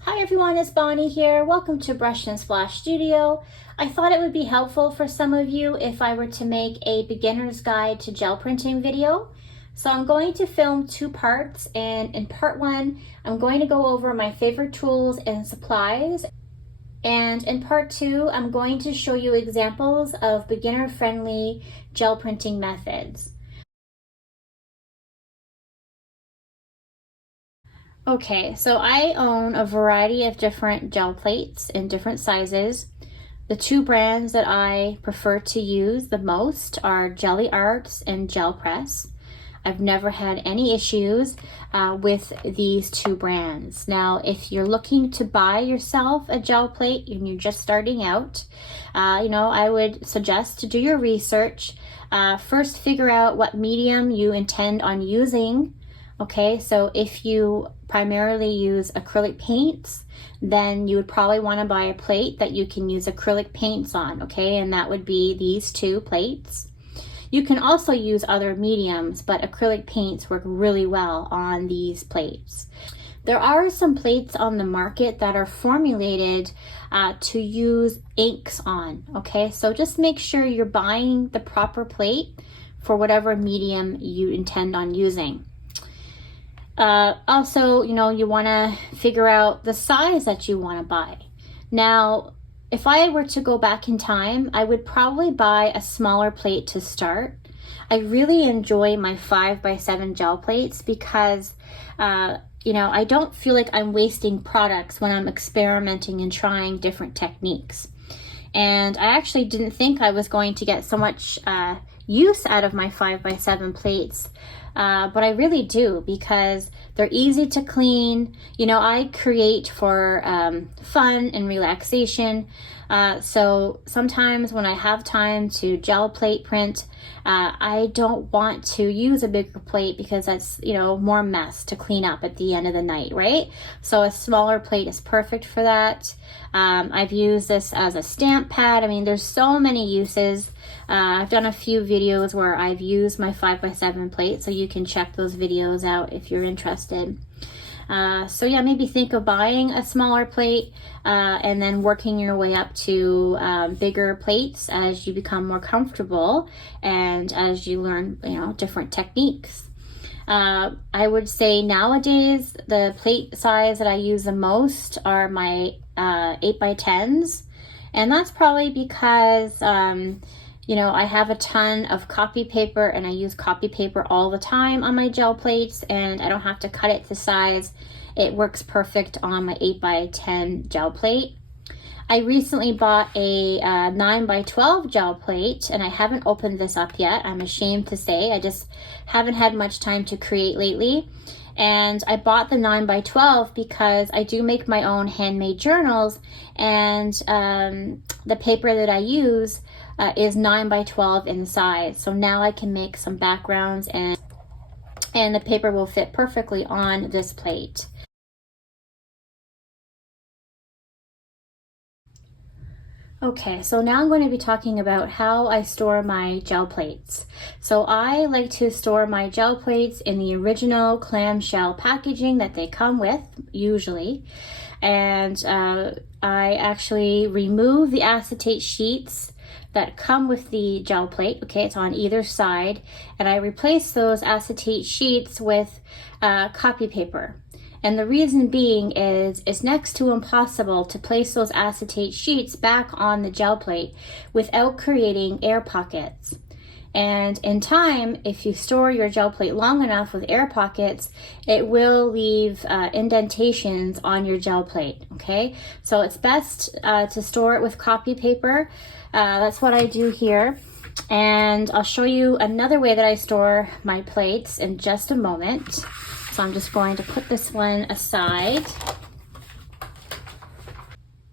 Hi everyone, it's Bonnie here. Welcome to Brush and Splash Studio. I thought it would be helpful for some of you if I were to make a beginner's guide to gel printing video. So I'm going to film two parts, and in part one, I'm going to go over my favorite tools and supplies. And in part two, I'm going to show you examples of beginner-friendly gel printing methods. Okay, so I own a variety of different gel plates in different sizes. The two brands that I prefer to use the most are Gelly Arts and Gel Press. I've never had any issues with these two brands. Now, if you're looking to buy yourself a gel plate and you're just starting out, I would suggest to do your research. First, figure out what medium you intend on using. Okay, so if you primarily use acrylic paints, then you would probably want to buy a plate that you can use acrylic paints on, okay? And that would be these two plates. You can also use other mediums, but acrylic paints work really well on these plates. There are some plates on the market that are formulated to use inks on, okay? So just make sure you're buying the proper plate for whatever medium you intend on using. Also, you want to figure out the size that you want to buy. Now, if I were to go back in time, I would probably buy a smaller plate to start. I really enjoy my 5x7 gel plates because, I don't feel like I'm wasting products when I'm experimenting and trying different techniques. And I actually didn't think I was going to get so much use out of my 5x7 plates. But I really do, because they're easy to clean. I create for fun and relaxation. So sometimes when I have time to gel plate print, I don't want to use a bigger plate because that's, more mess to clean up at the end of the night, right? So a smaller plate is perfect for that. I've used this as a stamp pad. I mean, there's so many uses. I've done a few videos where I've used my 5x7 plate, so you can check those videos out if you're interested. So yeah, maybe think of buying a smaller plate and then working your way up to bigger plates as you become more comfortable and as you learn, different techniques. I would say nowadays the plate size that I use the most are my 8x10s, and that's probably because I have a ton of copy paper and I use copy paper all the time on my gel plates, and I don't have to cut it to size. It works perfect on my 8x10 gel plate. I recently bought a 9x12 gel plate, and I haven't opened this up yet. I'm ashamed to say. I just haven't had much time to create lately. And I bought the 9x12 because I do make my own handmade journals, and the paper that I use is 9x12 in size. So now I can make some backgrounds, and the paper will fit perfectly on this plate. Okay, so now I'm going to be talking about how I store my gel plates. So I like to store my gel plates in the original clamshell packaging that they come with, usually. And I actually remove the acetate sheets that come with the gel plate. Okay, it's on either side. And I replace those acetate sheets with copy paper. And the reason being is it's next to impossible to place those acetate sheets back on the gel plate without creating air pockets. And in time, if you store your gel plate long enough with air pockets, it will leave indentations on your gel plate, okay? So it's best to store it with copy paper. That's what I do here. And I'll show you another way that I store my plates in just a moment. So I'm just going to put this one aside.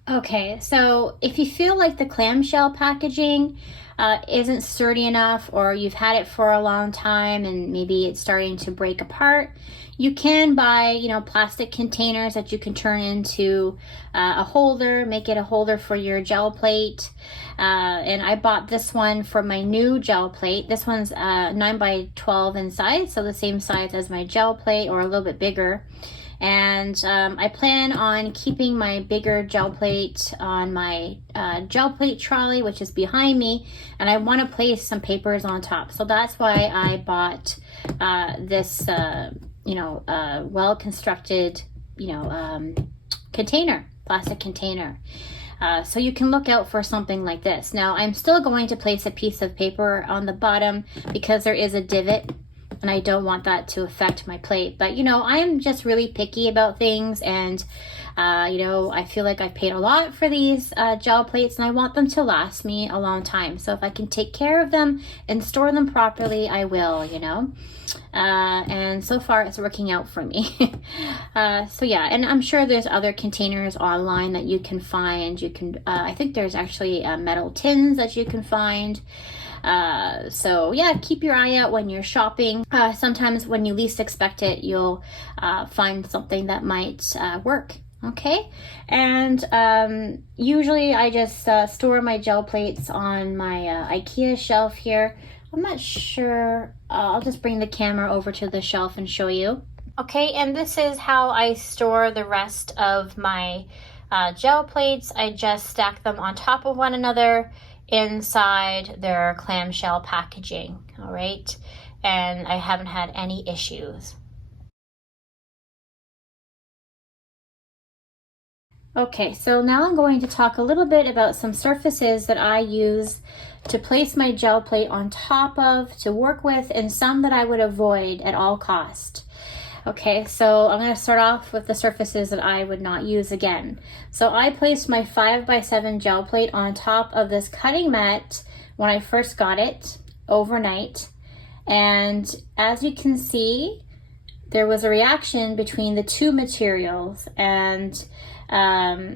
Okay, so if you feel like the clamshell packaging isn't sturdy enough, or you've had it for a long time and maybe it's starting to break apart, you can buy, plastic containers that you can turn into a holder, make it a holder for your gel plate. And I bought this one for my new gel plate. This one's 9x12 in size, so the same size as my gel plate or a little bit bigger. And I plan on keeping my bigger gel plate on my gel plate trolley, which is behind me, and I want to place some papers on top. So that's why I bought this well-constructed container, plastic container. So you can look out for something like this. Now I'm still going to place a piece of paper on the bottom because there is a divot and I don't want that to affect my plate. But I am just really picky about things, and I feel like I've paid a lot for these gel plates and I want them to last me a long time. So if I can take care of them and store them properly, I will, and so far it's working out for me. So yeah, and I'm sure there's other containers online that you can find. I think there's actually metal tins that you can find. So yeah, keep your eye out when you're shopping. Sometimes when you least expect it, you'll find something that might work. Okay, and usually I just store my gel plates on my IKEA shelf here. I'm not sure. I'll just bring the camera over to the shelf and show you. Okay, and this is how I store the rest of my gel plates. I just stack them on top of one another inside their clamshell packaging. All right, and I haven't had any issues. Okay, so now I'm going to talk a little bit about some surfaces that I use to place my gel plate on top of, to work with, and some that I would avoid at all cost. Okay, so I'm going to start off with the surfaces that I would not use again. So I placed my 5x7 gel plate on top of this cutting mat when I first got it overnight. And as you can see, there was a reaction between the two materials, and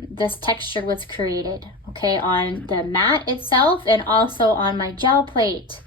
this texture was created, okay, on the mat itself and also on my gel plate.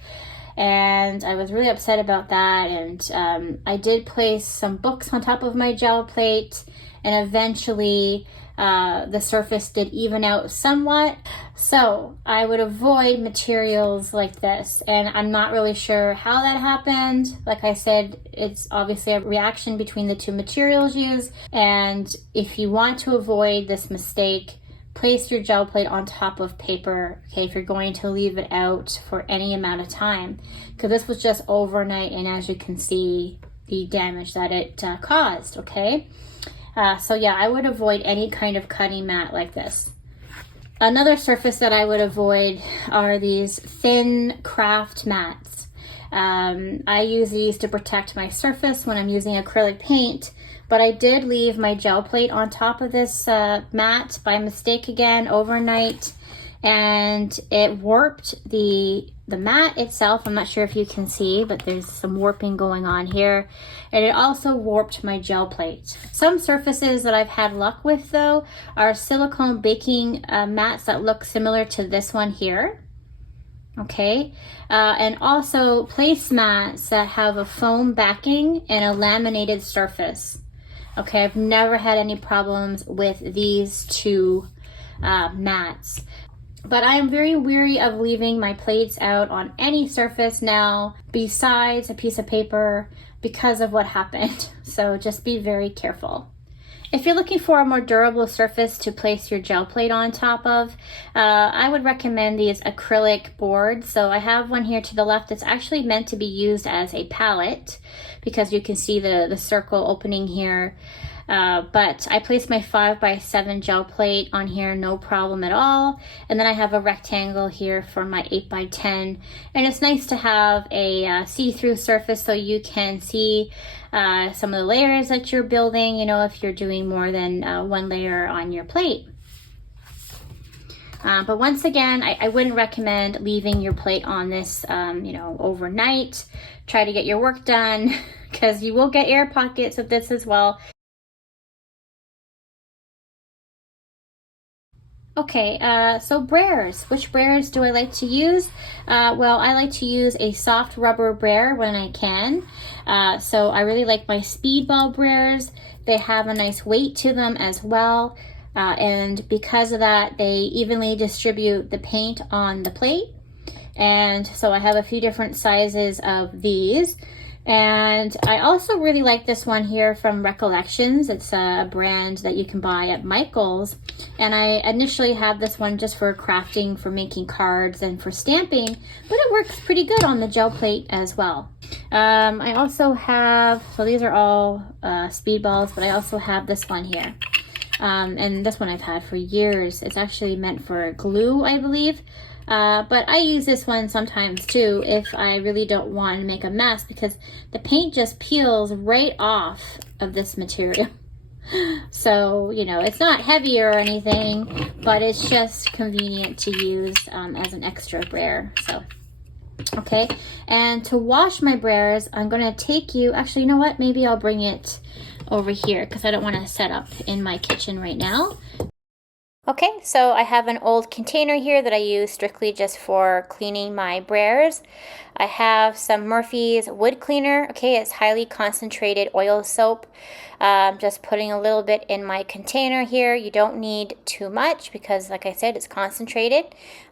And I was really upset about that, and I did place some books on top of my gel plate, and eventually the surface did even out somewhat. So I would avoid materials like this, and I'm not really sure how that happened. Like I said, it's obviously a reaction between the two materials used, and if you want to avoid this mistake, place your gel plate on top of paper, okay, if you're going to leave it out for any amount of time, because this was just overnight, and as you can see, the damage that it caused, okay? So yeah, I would avoid any kind of cutting mat like this. Another surface that I would avoid are these thin craft mats. I use these to protect my surface when I'm using acrylic paint, but I did leave my gel plate on top of this mat by mistake again overnight, and it warped the mat itself. I'm not sure if you can see, but there's some warping going on here, and it also warped my gel plate. Some surfaces that I've had luck with though are silicone baking mats that look similar to this one here. Okay, and also placemats that have a foam backing and a laminated surface. Okay, I've never had any problems with these two mats. But I am very weary of leaving my plates out on any surface now besides a piece of paper because of what happened. So just be very careful. If you're looking for a more durable surface to place your gel plate on top of, I would recommend these acrylic boards. So I have one here to the left. It's actually meant to be used as a palette because you can see the circle opening here. But I placed my 5x7 gel plate on here, no problem at all. And then I have a rectangle here for my 8x10. And it's nice to have a see-through surface so you can see some of the layers that you're building, if you're doing more than one layer on your plate. But once again, I wouldn't recommend leaving your plate on this, overnight. Try to get your work done because you will get air pockets with this as well. Okay, so brayers. Which brayers do I like to use? Well, I like to use a soft rubber brayer when I can. So I really like my Speedball brayers. They have a nice weight to them as well. And because of that, they evenly distribute the paint on the plate. And so I have a few different sizes of these. And I also really like this one here from Recollections. It's a brand that you can buy at Michael's. And I initially had this one just for crafting, for making cards and for stamping, but it works pretty good on the gel plate as well. I also have, so these are all Speedballs, but I also have this one here. And this one I've had for years. It's actually meant for glue, I believe. But I use this one sometimes too if I really don't want to make a mess, because the paint just peels right off of this material. So, you know, it's not heavy or anything, but it's just convenient to use as an extra brayer. So, okay. And to wash my brayers, I'm going to take you, actually, you know what? Maybe I'll bring it over here because I don't want to set up in my kitchen right now. Okay, so I have an old container here that I use strictly just for cleaning my brayers. I have some Murphy's wood cleaner. Okay, it's highly concentrated oil soap. Just putting a little bit in my container here. You don't need too much because, like I said, it's concentrated.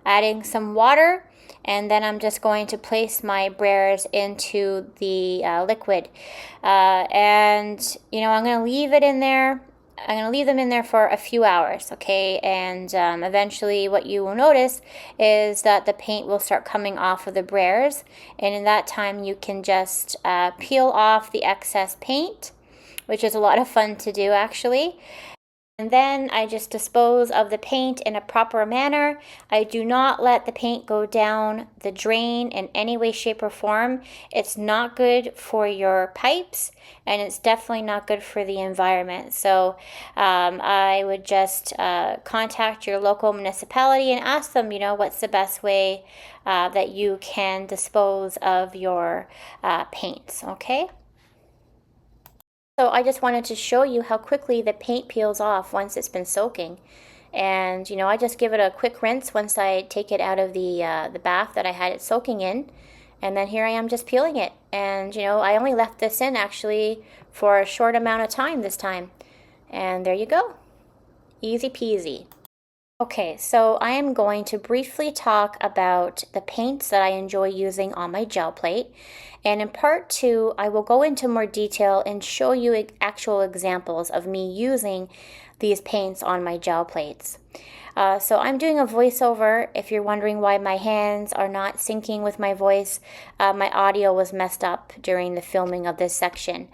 Adding some water, and then I'm just going to place my brayers into the liquid. And, you know, I'm going to leave it in there. I'm going to leave them in there for a few hours, okay? And eventually what you will notice is that the paint will start coming off of the brayers. And in that time, you can just peel off the excess paint, which is a lot of fun to do, actually. And then I just dispose of the paint in a proper manner. I do not let the paint go down the drain in any way, shape, or form. It's not good for your pipes, and it's definitely not good for the environment. So I would just contact your local municipality and ask them, you know, what's the best way that you can dispose of your paints, okay? So I just wanted to show you how quickly the paint peels off once it's been soaking. And, you know, I just give it a quick rinse once I take it out of the bath that I had it soaking in. And then here I am just peeling it. And, you know, I only left this in actually for a short amount of time this time. And there you go. Easy peasy. Okay, so I am going to briefly talk about the paints that I enjoy using on my gel plate. And in part 2, I will go into more detail and show you actual examples of me using these paints on my gel plates. So I'm doing a voiceover. If you're wondering why my hands are not syncing with my voice, my audio was messed up during the filming of this section.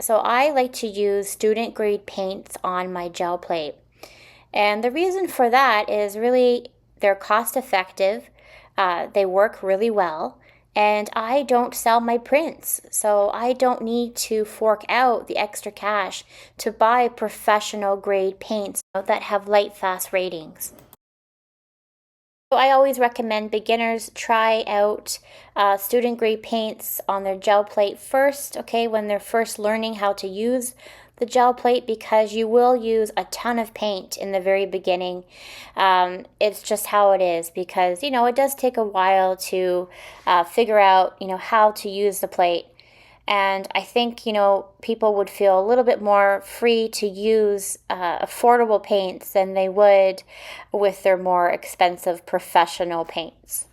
So I like to use student grade paints on my gel plate. And the reason for that is really they're cost effective, they work really well, and I don't sell my prints, so I don't need to fork out the extra cash to buy professional grade paints that have light fast ratings. So I always recommend beginners try out student grade paints on their gel plate first, okay, when they're first learning how to use the gel plate, because you will use a ton of paint in the very beginning. It's just how it is, because, you know, it does take a while to figure out, you know, how to use the plate. And I think, you know, people would feel a little bit more free to use affordable paints than they would with their more expensive professional paints.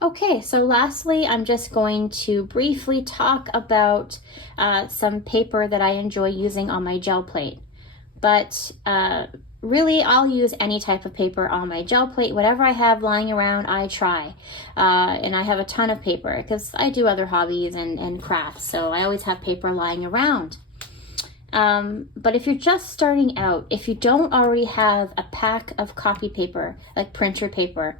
Okay, so lastly, I'm just going to briefly talk about some paper that I enjoy using on my gel plate. But really, I'll use any type of paper on my gel plate. Whatever I have lying around, I try. And I have a ton of paper because I do other hobbies and crafts, so I always have paper lying around. But if you're just starting out, if you don't already have a pack of copy paper, like printer paper,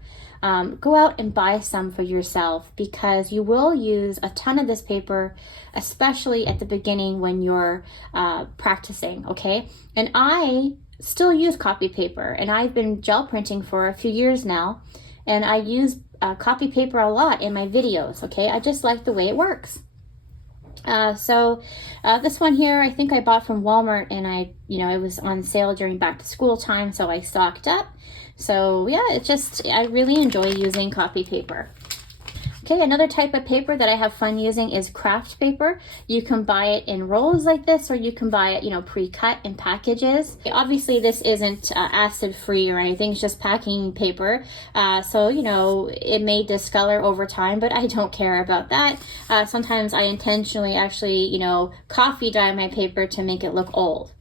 go out and buy some for yourself, because you will use a ton of this paper, especially at the beginning when you're practicing, okay? And I still use copy paper, and I've been gel printing for a few years now, and I use copy paper a lot in my videos, okay? I just like the way it works. So this one here, I think I bought from Walmart, and it was on sale during back to school time, so I stocked up. So yeah, I really enjoy using copy paper. Okay, another type of paper that I have fun using is craft paper. You can buy it in rolls like this, or you can buy it, you know, pre-cut in packages. Obviously, this isn't acid-free or anything, it's just packing paper. So, you know, it may discolor over time, but I don't care about that. Sometimes I intentionally actually, you know, coffee dye my paper to make it look old.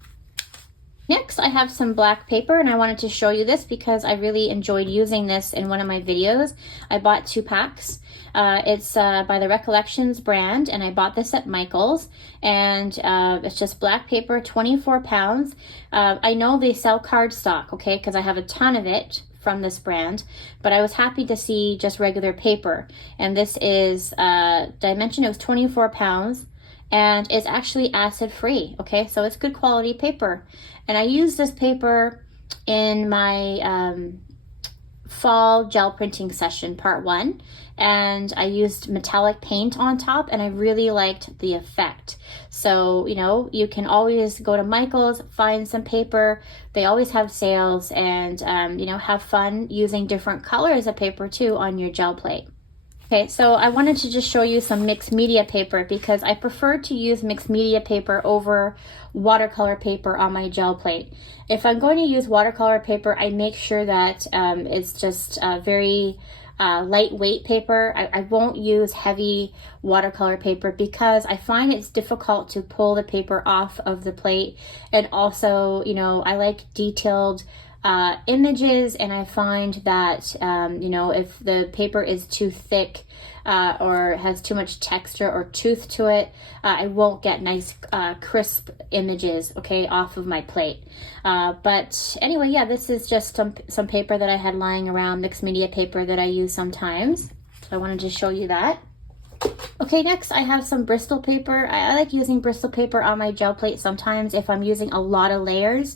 Next, I have some black paper, and I wanted to show you this because I really enjoyed using this in one of my videos. I bought 2 packs. It's by the Recollections brand, and I bought this at Michael's, and it's just black paper, 24 pounds. I know they sell cardstock, okay, because I have a ton of it from this brand, but I was happy to see just regular paper. And this is, did I mention it was 24 pounds? And it's actually acid free, okay, so it's good quality paper. And I use this paper in my fall gel printing session, part 1, and I used metallic paint on top, and I really liked the effect. So, you know, you can always go to Michael's, find some paper. They always have sales, and you know, have fun using different colors of paper too on your gel plate. Okay, so I wanted to just show you some mixed media paper because I prefer to use mixed media paper over watercolor paper on my gel plate. If I'm going to use watercolor paper, I make sure that it's just very lightweight paper. I won't use heavy watercolor paper because I find it's difficult to pull the paper off of the plate. And also, you know, I like detailed images, and I find that you know, if the paper is too thick or has too much texture or tooth to it, I won't get nice crisp images, okay, off of my plate. But anyway, yeah, this is just some paper that I had lying around, mixed media paper that I use sometimes. So I wanted to show you that. Okay, next I have some Bristol paper. I like using Bristol paper on my gel plate sometimes if I'm using a lot of layers.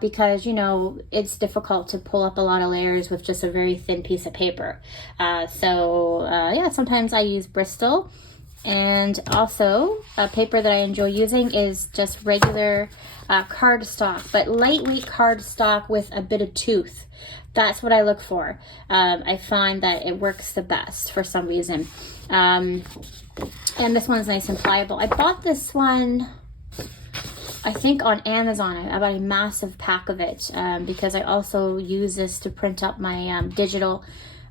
Because, you know, it's difficult to pull up a lot of layers with just a very thin piece of paper. Yeah, sometimes I use Bristol. And also, a paper that I enjoy using is just regular cardstock, but lightweight cardstock with a bit of tooth. That's what I look for. I find that it works the best for some reason. And this one's nice and pliable. I bought this one, I think, on Amazon. I bought a massive pack of it because I also use this to print up my digital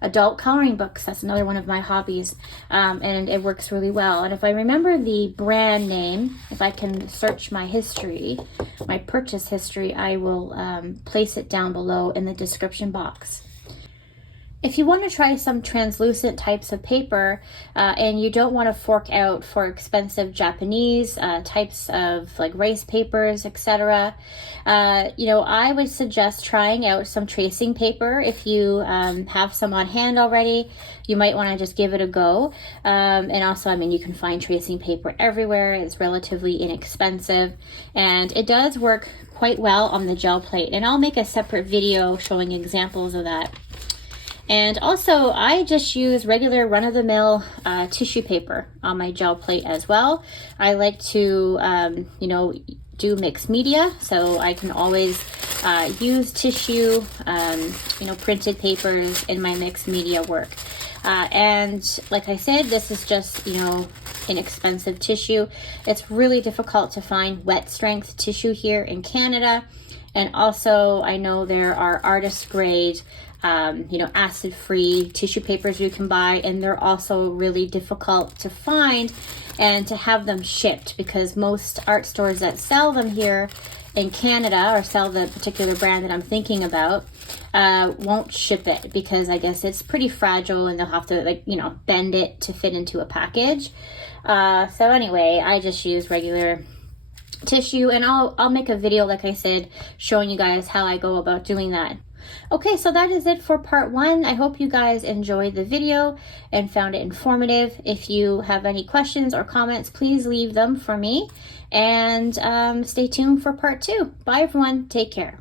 adult coloring books. That's another one of my hobbies, and it works really well. And if I remember the brand name, if I can search my history, my purchase history, I will place it down below in the description box. If you want to try some translucent types of paper and you don't want to fork out for expensive Japanese types of like rice papers, etc., you know, I would suggest trying out some tracing paper. If you have some on hand already, you might want to just give it a go. And also, I mean, you can find tracing paper everywhere. It's relatively inexpensive, and it does work quite well on the gel plate. And I'll make a separate video showing examples of that. And also, I just use regular run-of-the-mill tissue paper on my gel plate as well. I like to, you know, do mixed media, so I can always use tissue, you know, printed papers in my mixed media work. And like I said, this is just, you know, inexpensive tissue. It's really difficult to find wet strength tissue here in Canada. And also, I know there are artist grade, you know, acid-free tissue papers you can buy, and they're also really difficult to find and to have them shipped because most art stores that sell them here in Canada or sell the particular brand that I'm thinking about won't ship it because I guess it's pretty fragile and they'll have to, like, you know, bend it to fit into a package. So anyway, I just use regular tissue, and I'll make a video, like I said, showing you guys how I go about doing that. Okay, so that is it for part 1. I hope you guys enjoyed the video and found it informative. If you have any questions or comments, please leave them for me, and stay tuned for part 2. Bye everyone, take care.